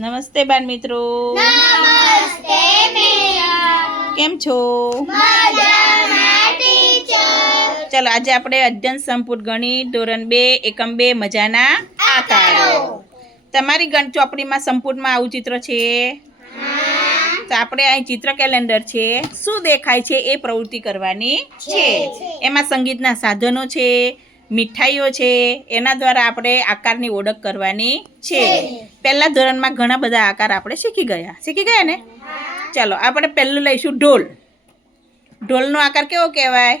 નમસ્તે બાળ મિત્રો. નમસ્તે મેડમ. કેમ છો? મજામાં ટીચર. ચલો આજે આપણે અધ્યયન સંપૂર્ણ ગણિત ધોરણ 2 એકમ 2 મજાના આકારો. તમારી ગણ ચોપડીમાં સંપૂર્ણમાં આવું ચિત્ર છે. તો આપણે અહીં ચિત્ર કેલેન્ડર છે. શું દેખાય છે એ પ્રવૃત્તિ કરવાની છે. એમાં સંગીતના સાધનો છે, મીઠાઈઓ છે, એના દ્વારા આપણે આકારની ઓળખ કરવાની છે. પહેલા ધોરણમાં ઘણા બધા આકાર આપણે શીખી ગયા ને. ચાલો આપણે પહેલું લઈશું ઢોલ. ઢોલનો આકાર કેવો કહેવાય?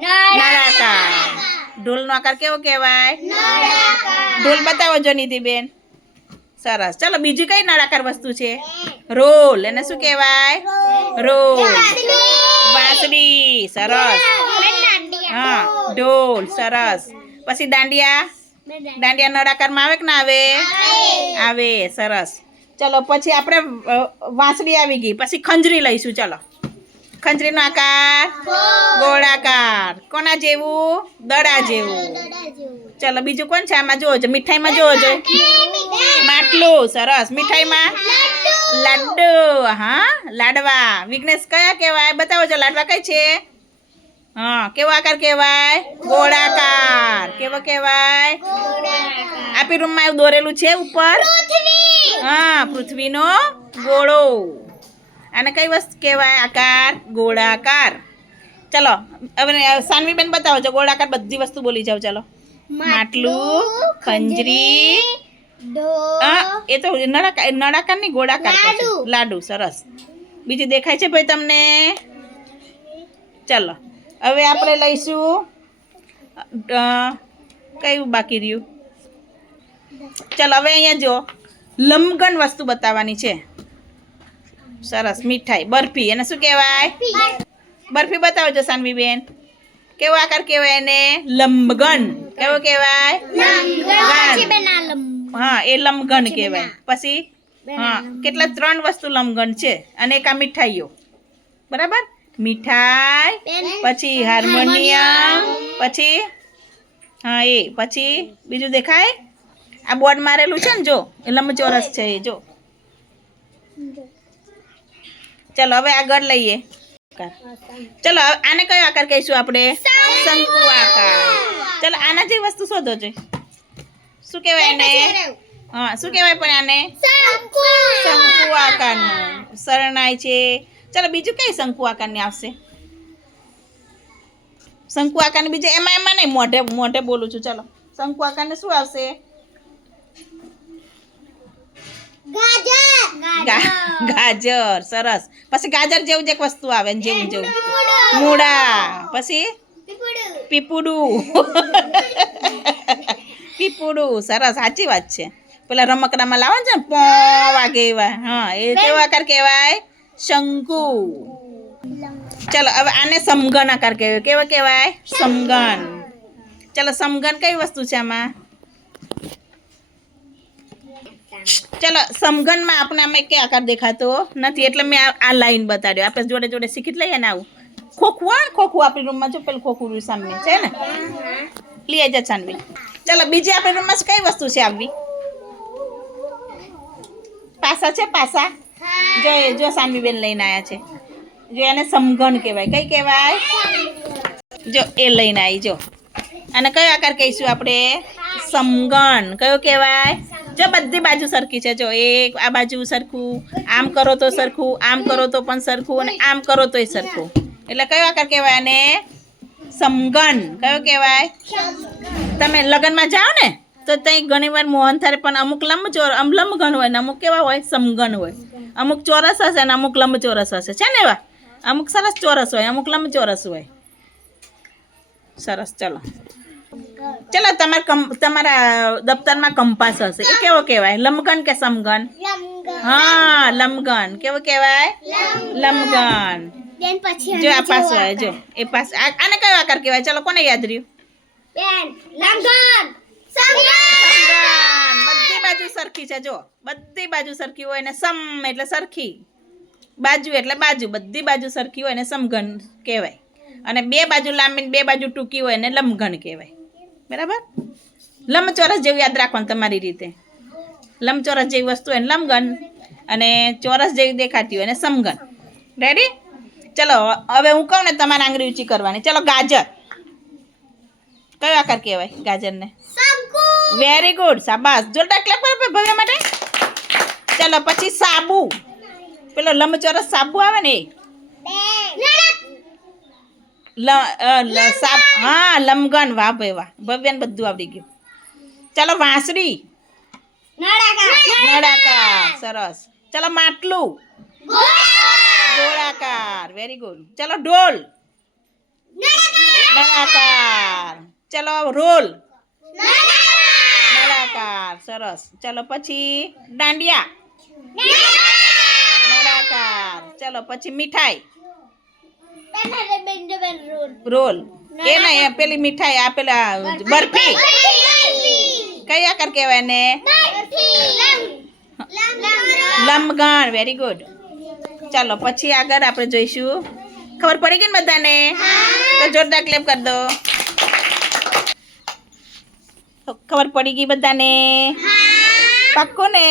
નળાકાર. ઢોલનો આકાર કેવો કહેવાય? ઢોલ બતાવો જો નિધિબેન. સરસ. ચાલો બીજી કઈ નળાકાર વસ્તુ છે? રોલ. એને શું કહેવાય? રોલ. વાંસળી. સરસ. હા ઢોલ. સરસ. પછી દાંડિયા. દાંડિયા નળાકારમાં આવે કે ના આવે? આવે. સરસ. ચલો પછી આપણે વાંસળી આવી ગઈ. પછી ખંજરી લઈશું. ચલો ખંજરીનો આકાર ગોળાકાર. કોના જેવું? દડા જેવું. ચલો બીજું કોણ છે આમાં? જોજો મીઠાઈમાં જોજો. માટલું. સરસ. મીઠાઈમાં લાડુ. હા લાડવા. વિઘ્નેશ કયા કહેવાય? બતાવો છો લાડવા કઈ છે? હા કેવો આકાર કહેવાય? ગોળાકાર. કેવો કહેવાય? આપી રૂમમાં એવું દોરેલું છે ઉપર. હા પૃથ્વીનો ગોળો. આને કઈ વસ્તુ કહેવાય? આકાર ગોળાકાર. ચલો હવે સાનવીબેન બતાવો છો ગોળાકાર બધી વસ્તુ બોલી જાઓ. ચલો માટલું, ખંજરી, એ તો નળાકાર ની ગોળાકાર. લાડુ. સરસ. બીજું દેખાય છે ભાઈ તમને? ચલો હવે આપણે લઈશું કયું બાકી રહ્યું? ચલો હવે અહીંયા જો લંબઘન વસ્તુ બતાવવાની છે. સરસ. મીઠાઈ બરફી. એને શું કહેવાય? બરફી બતાવો છો સાનવીબેન. કેવો આકાર કહેવાય એને? લંબઘન. કેવો કહેવાય? હા એ લંબઘન કહેવાય. પછી હા કેટલા 3 વસ્તુ લંબઘન છે અને એક આ મીઠાઈઓ. બરાબર. મીઠાઈ, પછી હાર્મોનિયમ, પછી હા એ પછી બીજું દેખાય? આ બોર્ડ મારેલું છે ને જો એ લંબચોરસ છે એ જો. ચલો હવે આગળ લઈએ. ચલો આને કયો આકાર કહીશું આપણે? શંકુ આકાર. ચલો આના જેવી વસ્તુ શોધો છે. શું કહેવાય એને? હા શું કહેવાય પણ આને? શંકુ આકારનું. શરણાઈ છે. ચલો બીજું કઈ શંકુ આકારની આવશે? શંકુ આકારની બીજે એમાં નહીં મોઢે બોલું છું. ચલો શંકુ આકારને શું આવશે? ગાજર. સરસ. પછી ગાજર જેવું જ એક વસ્તુ આવે ને જેવું મૂળા. પછી પીપુડું. પીપુડું. સરસ. સાચી વાત છે. પેલા રમકડામાં લાવો ને પો વાગે એવા. હા એ કેવો આકાર કહેવાય? શંકુ. ચલો હવે આને સમઘન આકાર કહેવાય. કેવો કહેવાય? સમઘન. ચલો સમઘન કઈ વસ્તુ છે આમાં? ચલો સમઘનમાં આપણે આમાં કઈ આકાર દેખાતો નથી એટલે મેં આ લાઈન બતાડ્યો. આપણે જોડે જોડે શીખી લઈએ ને આવું. ખોખું આપણી રૂમમાં જો પેલું ખોખું સામે છે ને લઈ જા સાનવી. ચલો બીજી આપણી રૂમમાં કઈ વસ્તુ છે આવી? પાસા છે. પાસા જો સાનવીબેન લઈને આવ્યા છે. જો એને સમઘન કહેવાય. કઈ કહેવાય? જો એ લઈને આવી જો. અને કયો આકાર કહીશું આપણે? સમઘન. કયો કહેવાય? જો બધી બાજુ સરખી છે. જો એક આ બાજુ સરખું, આમ કરો તો સરખું, આમ કરો તો પણ સરખું અને આમ કરો તોય સરખું. એટલે કયો આકાર કહેવાય એને? સમઘન. કયો કહેવાય? તમે લગ્નમાં જાઓ ને તો ત્યાં ઘણીવાર મોહન થારે પણ અમુક લંબઘન હોય ને અમુક કેવા હોય? સમઘન હોય. અમુક ચોરસ હશે ને અમુક લંબચોરસ હશે. છે ને એવા? અમુક સરસ ચોરસ હોય, અમુક લંબચોરસ હોય. સરસ. ચલો તમારા દફતરમાં કંપાસ હશે. એ કેવો કહેવાય? લંબઘન કે સમઘન? હા લંબઘન. કેવો કહેવાય? લંબઘન. જો આ પાસ હોય જો એ પાસ. આને કયો આકાર કહેવાય? ચલો કોને યાદ રહ્યું? બધી બાજુ સરખી છે. જો બધી બાજુ સરખી હોય ને સમ એટલે સરખી. બાજુ એટલે બાજુ. બધી બાજુ સરખી હોય ને સમઘન કહેવાય. અને 2 બાજુ લાંબી 2 બાજુ ટૂંકી હોય ને લંબઘન કહેવાય. બરાબર. લંબચોરસ જેવું યાદ રાખવાનું તમારી રીતે. લંબચોરસ જેવી વસ્તુ એને લંબઘન અને ચોરસ જેવી દેખાતી હોય એને સમઘન. રેડી? ચલો હવે હું કહું ને તમારે આંગળી ઊંચી કરવાની. ચલો ગાજર. કયો આકાર કહેવાય ગાજરને? શંકુ. વેરી ગુડ, શાબાશ. જોરદાર ક્લેપ કરો ભવ્ય માટે. ચલો પછી સાબુ. પેલો લંબચોરસ સાબુ આવે ને એ હા લંબઘન. વાહ ભાઈ વાહ, ભવ્યને બધું આવડી ગયું. ચલો વાંસળી. નળાકાર. સરસ. ચલો માટલું. ગોળાકાર. Very good. ચલો ઢોલ. નળાકાર. ચલો રોલ. નળાકાર. સરસ. ચલો પછી દાંડિયા. નળાકાર. ચલો પછી મીઠાઈ. રોલ. એ નહીં, પેલી મીઠાઈ આ પેલા બરફી. કઈ આકાર કહેવાય ને? લંબઘન. Very good. ચાલો પછી આગળ આપણે જોઈશું. ખબર પડી ગઈ ને બધાને? તો જોરદાર ક્લેપ કરી દો. તો ખબર પડી ગઈ બધાને? પાક્કું ને?